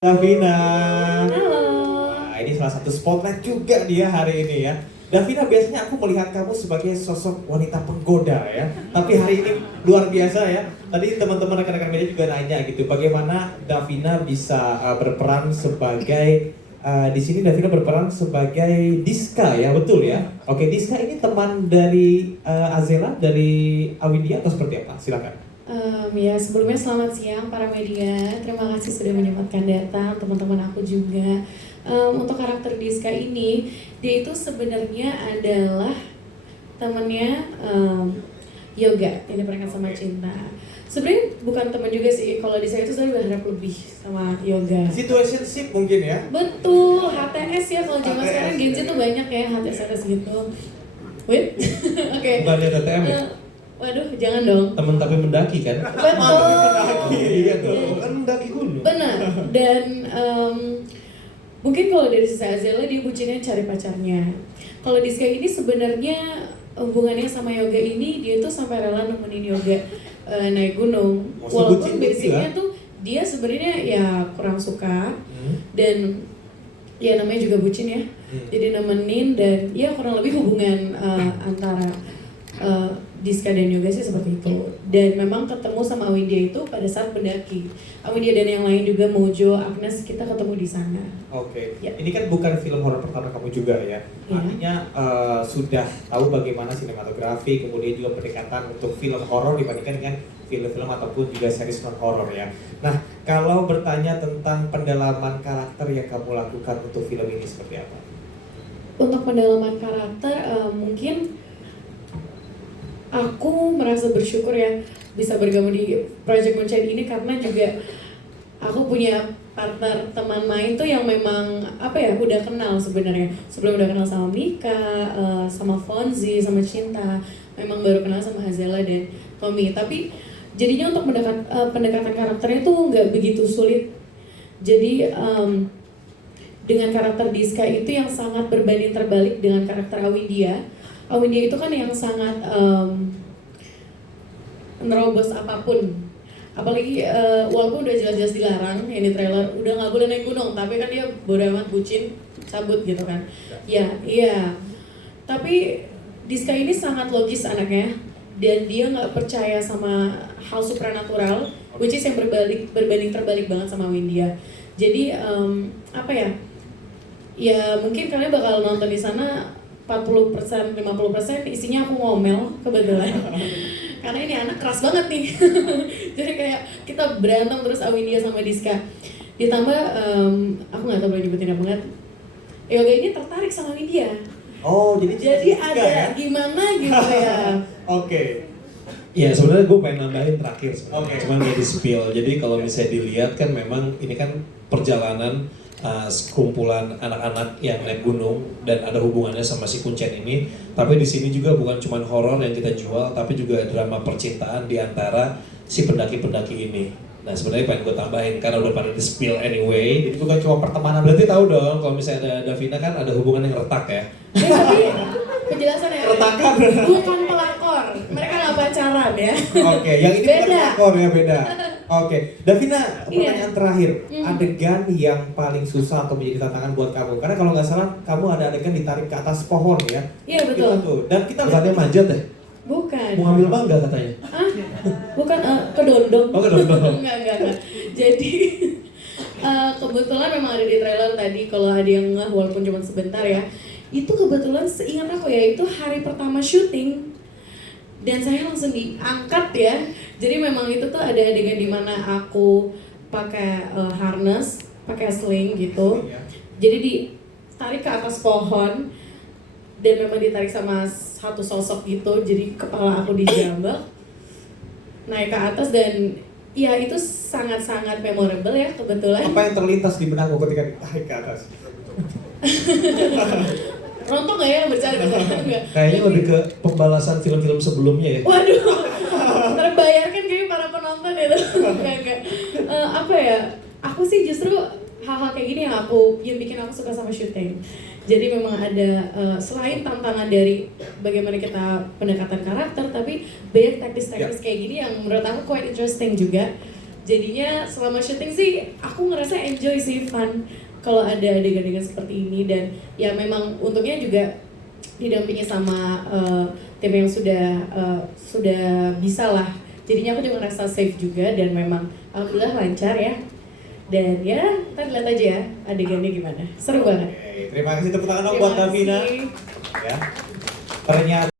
Davina. Halo. Nah, ini salah satu spotlight juga dia hari ini ya. Davina, biasanya aku melihat kamu sebagai sosok wanita penggoda ya. Tapi hari ini luar biasa ya. Tadi teman-teman rekan-rekan media juga nanya gitu, bagaimana Davina bisa berperan sebagai di sini Davina berperan sebagai Diska ya, betul ya? Oke, Diska ini teman dari Azela, dari Awindia atau seperti apa? Silakan. Ya sebelumnya selamat siang para media. Terima kasih sudah menyempatkan datang, teman-teman aku juga. Untuk karakter Diska ini, dia itu sebenarnya adalah temannya Yoga yang diperankan sama Cinta. Sebenarnya bukan teman juga sih. Kalau di saya itu saya berharap lebih sama Yoga. Situationship mungkin ya? Betul, HTS ya kalau zaman HTS, sekarang Gen Z ya. tuh banyak ya HTS gitu. Wait, oke. Bukan dia TTM ya? Waduh, jangan dong. Temen tapi mendaki kan? Betul. Iya tuh, kan mendaki gunung. Benar. Dan mungkin kalau dari sisi Azela dia bucinnya cari pacarnya. Kalau Diska ini sebenarnya hubungannya sama Yoga ini dia tuh sampai rela nemenin Yoga naik gunung. Sebutin Walaupun gitu basicnya ya? tuh dia sebenarnya ya kurang suka dan ya namanya juga bucin ya. Jadi nemenin dan ya kurang lebih hubungan antara Diska dan Yoga sih seperti itu. Dan memang ketemu sama Awindia itu pada saat mendaki. Awindia dan yang lain juga, Mojo, Agnes, kita ketemu di sana. Oke, Ya. ini kan bukan film horor pertama kamu juga ya. Ya. Artinya sudah tahu bagaimana sinematografi, kemudian juga pendekatan untuk film horor dibandingkan dengan film-film ataupun juga series non horor ya. Nah, kalau bertanya tentang pendalaman karakter yang kamu lakukan untuk film ini seperti apa? Untuk pendalaman karakter, mungkin aku merasa bersyukur ya bisa bergabung di Project Moonshine ini karena juga aku punya partner teman main tuh yang memang apa ya udah kenal sebenarnya. Sebelum udah kenal sama Mika, sama Fonzi, sama Cinta, memang baru kenal sama Azela dan Tommy. Tapi jadinya untuk pendekatan karakternya tuh nggak begitu sulit. Jadi dengan karakter Diska itu yang sangat berbanding terbalik dengan karakter Awindia. Awindia itu kan yang sangat nerobos apapun. Apalagi walaupun udah jelas-jelas dilarang ya di trailer, udah nggak boleh naik gunung, tapi kan dia bodo amat bucin, cabut gitu kan. Ya, iya. Tapi Diska ini sangat logis anaknya dan dia nggak percaya sama hal supranatural, which is yang berbanding terbalik banget sama Windia. Jadi apa ya? Ya mungkin kalian bakal nonton di sana 40%, 50% isinya aku ngomel kebetulan. Karena ini anak keras banget nih. Jadi kayak kita berantem terus Awindia sama Diska. Ditambah aku nggak tahu boleh nyebutin apa enggak. Yoga ini tertarik sama Awindia. Oh, Jadi Diska ada ya? gimana gitu ya. Oke. Ya sebenarnya gue pengen nambahin terakhir sebenarnya, Oke. cuman ya di spill. Jadi kalau misalnya dilihat kan memang ini kan perjalanan sekumpulan anak-anak yang naik gunung dan ada hubungannya sama si Kuncen ini. Tapi di sini juga bukan cuma horor yang kita jual, tapi juga drama percintaan di antara si pendaki-pendaki ini. Nah sebenarnya pengen gue tambahin karena udah pada di spill anyway. Jadi bukan cuma pertemanan. Berarti tahu dong kalau misalnya ada Davina kan ada hubungan yang retak ya. Tapi penjelasan ya. Retakan. Bukan pelakor. Mereka nggak pacaran ya. Oke, yang ini bukan Beda. pelakor ya, beda. Oke, Davina, Iya. pertanyaan terakhir, Mhm. adegan yang paling susah atau menjadi tantangan buat kamu? Karena kalau nggak salah, kamu ada adegan ditarik ke atas pohon ya? Iya Gimana betul. tuh? Dan kita Bukannya manjat ya? Bukan. Mau ngambil mangga katanya. Ah, bukan kedondong. Oh, kedondong. enggak. Jadi kebetulan memang ada di trailer tadi kalau ada yang ngeh walaupun cuma sebentar ya. Itu kebetulan seingat aku ya itu hari pertama syuting dan saya langsung diangkat ya. Jadi memang itu tuh ada adegan di mana aku pakai harness, pakai sling gitu. Iya. Jadi ditarik ke atas pohon dan memang ditarik sama satu sosok gitu. Jadi kepala aku dijambak naik ke atas dan ya itu sangat-sangat memorable ya kebetulan. Apa yang terlintas di benakmu ketika ditarik ke atas? Rontok nggak ya bercanda? Enggak. Kayaknya lebih ke pembalasan film-film sebelumnya ya. Waduh, terbayarkan kayaknya para penonton itu. Enggak. Apa ya? Aku sih justru hal-hal kayak gini yang bikin aku suka sama syuting. Jadi memang ada selain tantangan dari bagaimana kita pendekatan karakter, tapi banyak teknis-teknis kayak gini yang menurut aku quite interesting juga. jadinya selama syuting sih aku ngerasa enjoy sih, fun kalau ada adegan-adegan seperti ini. Dan ya memang untungnya juga didampingi sama tim yang sudah bisa lah, jadinya aku juga ngerasa safe juga dan memang alhamdulillah lancar ya. Dan ya kita lihat aja ya adegannya gimana, seru banget. Oke, terima kasih tepuk tangan dong Terima buat Davina kasih. ya. Ternyata